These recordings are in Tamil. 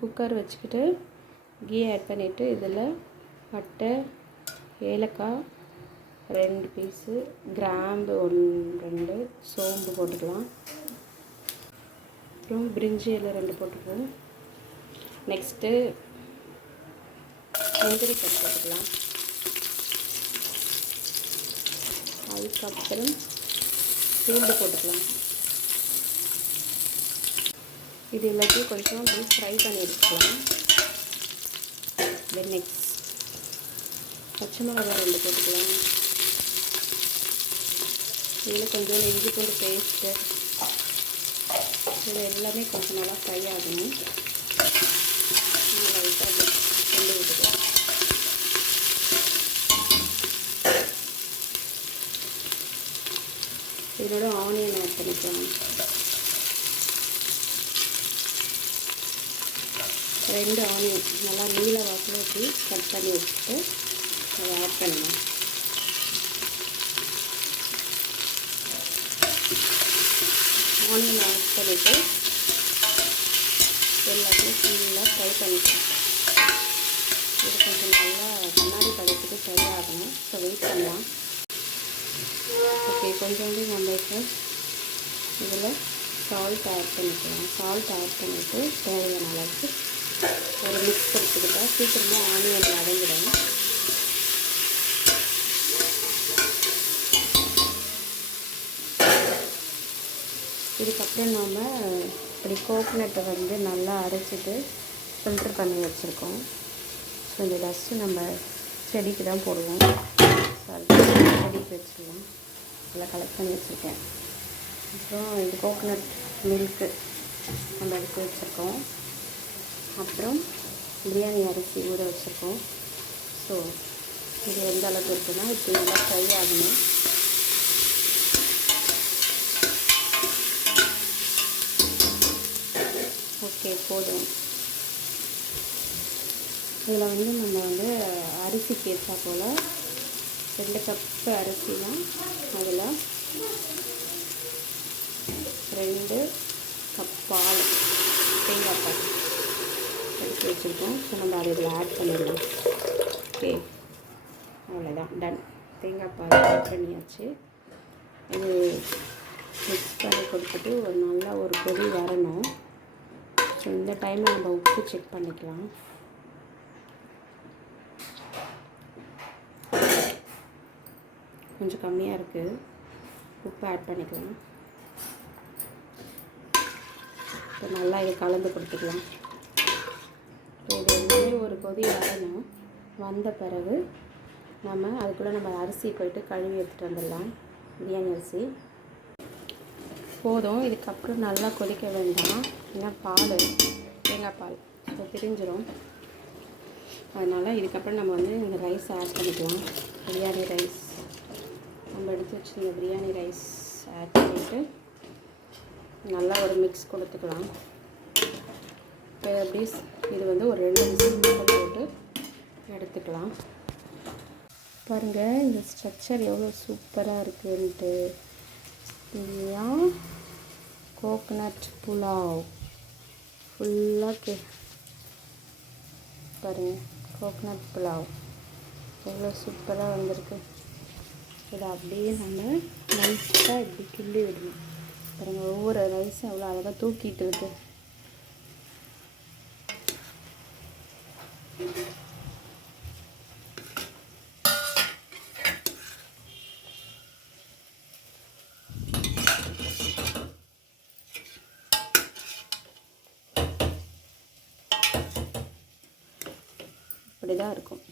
குக்கர் வச்சுக்கிட்டு கீ ஆட் பண்ணிவிட்டு இதில் பட்டை, ஏலக்காய் 2 பீஸு, கிராம்பு 2, சோம்பு போட்டுக்கலாம். அப்புறம் பிரிஞ்சி இலை 2 போட்டுக்குவோம். நெக்ஸ்ட்டு முந்திரி பருப்பு போட்டுக்கலாம். அதுக்கப்புறம் பூண்டு போட்டுக்கலாம். இது எல்லாத்தையும் கொஞ்சம் ஃப்ரை பண்ணி எடுத்துக்கலாம். தென் நெக்ஸ்ட் பச்சை மிளகாய் 2 போட்டுக்கலாம். இதில் கொஞ்சம் இஞ்சி பூண்டு பேஸ்ட்டு, இது எல்லாமே கொஞ்சம் நல்லா ஃப்ரை ஆகணும். லைட்டாக கொண்டு விட்டுக்கலாம். இதோட ஆனியன் ஆட் பண்ணிக்கலாம். 2 ஆனியன் நல்லா நீல வாக்கில் வச்சு கட் பண்ணி வச்சுட்டு அதை ஆட் பண்ணலாம். ஆனியன் ஆட் பண்ணிவிட்டு எல்லாத்தையும் ஃபுல்லாக ஃப்ரை பண்ணிக்கலாம். இது கொஞ்சம் நல்லா கண்ணாடி பதத்துக்கு ஃப்ரை ஆகணும். ஸோ வெயிட் பண்ணலாம். ஓகே, கொஞ்சோண்டு நம்ம இப்போ இதில் சால்ட் ஆட் பண்ணிக்கலாம். சால்ட் ஆட் பண்ணிவிட்டு தேவையான அளவுக்கு ஒரு மிக்ஸ் கொடுத்துக்கிட்டா சீக்கிரமாக ஆனியன் அடங்கிடும். இதுக்கப்புறம் நாம் இப்படி கோகோனட்டை வந்து நல்லா அரைச்சிட்டு ஃபில்டர் பண்ணி வச்சுருக்கோம். ஸோ இந்த டஸ்ட்டு நம்ம செடிக்கு தான் போடுவோம். ஸோ அது செடிக்கு வச்சுக்கலாம். நல்லா கலெக்ட் பண்ணி வச்சுருக்கேன். அப்புறம் இது கோகோனட் மில்க்கு நம்ம எடுத்து வச்சுருக்கோம். அப்புறம் பிரியாணி அரிசி ஊற வச்சுருக்கோம். ஸோ இது எந்த அளவுக்கு இருக்குன்னா இப்போ நல்லா ஃப்ரை ஆகணும். ஓகே, போதும். இதில் வந்து நம்ம வந்து அரிசிக்கு ஏற்றா போல் 2 கப்பு அரிசினா அதில் 2 கப் பால், தேங்காய் பால் எடுத்து வச்சுருக்கோம். ஸோ நம்ம அதை இதில் ஆட் பண்ணிடலாம். ஓகே, அவ்வளோதான், டன். தேங்காய் பால் ஆட் பண்ணியாச்சு. இது மிக்ஸ் பண்ணி கொடுத்துட்டு நல்லா ஒரு கொதி வரணும். ஸோ இந்த டைமில் நம்ம உப்பு செக் பண்ணிக்கலாம். கொஞ்சம் கம்மியாக இருக்குது, உப்பு ஆட் பண்ணிக்கலாம். இப்போ நல்லா இதை கலந்து கொடுத்துக்கலாம். இப்போ இது எல்லாமே ஒரு கொதி வரணும். வந்த பிறகு அதுக்குள்ளே நம்ம அரிசி போய்ட்டு கழுவி எடுத்துகிட்டு வந்துடலாம். பிரியாணி அரிசி போதும். இதுக்கப்புறம் நல்லா கொதிக்க வேண்டாம், ஏன்னா பால், தேங்காய் பால் இப்போ பிரிஞ்சிடும். அதனால் இதுக்கப்புறம் நம்ம வந்து இந்த ரைஸ் ஆட் பண்ணிக்கலாம். பிரியாணி ரைஸ் நம்ம எடுத்து வச்சுருந்த பிரியாணி ரைஸ் ஆட் பண்ணிவிட்டு நல்லா ஒரு மிக்ஸ் கொடுத்துக்கலாம். இப்போ எப்படி இது வந்து ஒரு 2 விசில் போட்டு எடுத்துக்கலாம். பாருங்கள் இந்த ஸ்ட்ரக்சர் எவ்வளோ சூப்பராக இருக்குன்ட்டு. இதுதான் கோகனட் புலாவ். ஃபுல்லாக பாருங்கள், கோகனட் புலாவ் எவ்வளோ சூப்பராக வந்திருக்கு. இதை அப்படியே நம்ம நைஸாக இப்படி கிள்ளி விடணும். பாருங்கள், ஒவ்வொரு ரைஸும் எவ்வளோ அழகாக தூக்கிட்டு இருக்கு. இப்படி தான் இருக்கும்.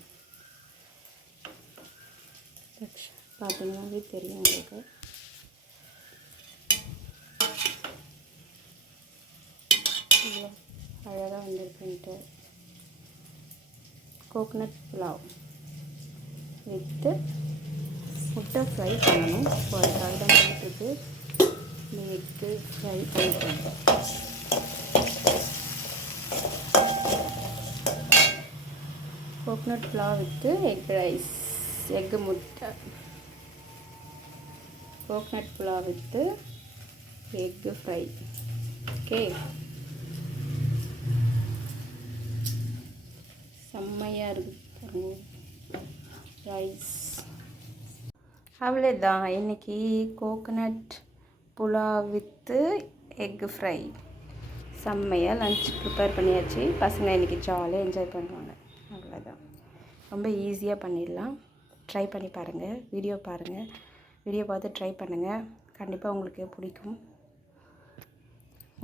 பார்த்தீங்கன்னாவே தெரியும் உங்களுக்கு. இவ்வளோ அழகாக வந்திருக்குன்ட்டு. கோகனட் புலாவ் வித்து முட்டை ஃப்ரை பண்ணணும். ஸோ அதுக்காக தான் பண்ணிட்டு எக்கு ஃப்ரை பண்ணிக்கலாம். Coconut pulao with egg rice, egg முட்டை. Coconut pulao with egg fry. Okay, செம்மையாக இருக்குது ரைஸ். அவ்வளோதான், இன்றைக்கி coconut pulao with egg fry. செம்மையாக லன்ச் ப்ரிப்பேர் பண்ணியாச்சு. பசங்க இன்றைக்கி ஜாலியாக என்ஜாய் பண்ணுவாங்க. அவ்வளோதான், ரொம்ப ஈஸியாக பண்ணிடலாம். ட்ரை பண்ணி பாருங்கள், வீடியோ பாருங்கள், வீடியோ பார்த்து ட்ரை பண்ணுங்கள், கண்டிப்பாக உங்களுக்கு பிடிக்கும்.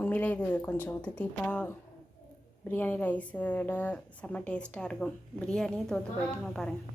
உண்மையிலே இது கொஞ்சம் தித்திப்பாக பிரியாணி ரைஸோட செம்ம டேஸ்ட்டாக இருக்கும். பிரியாணியே தோற்று போயிடுமா பாருங்கள்.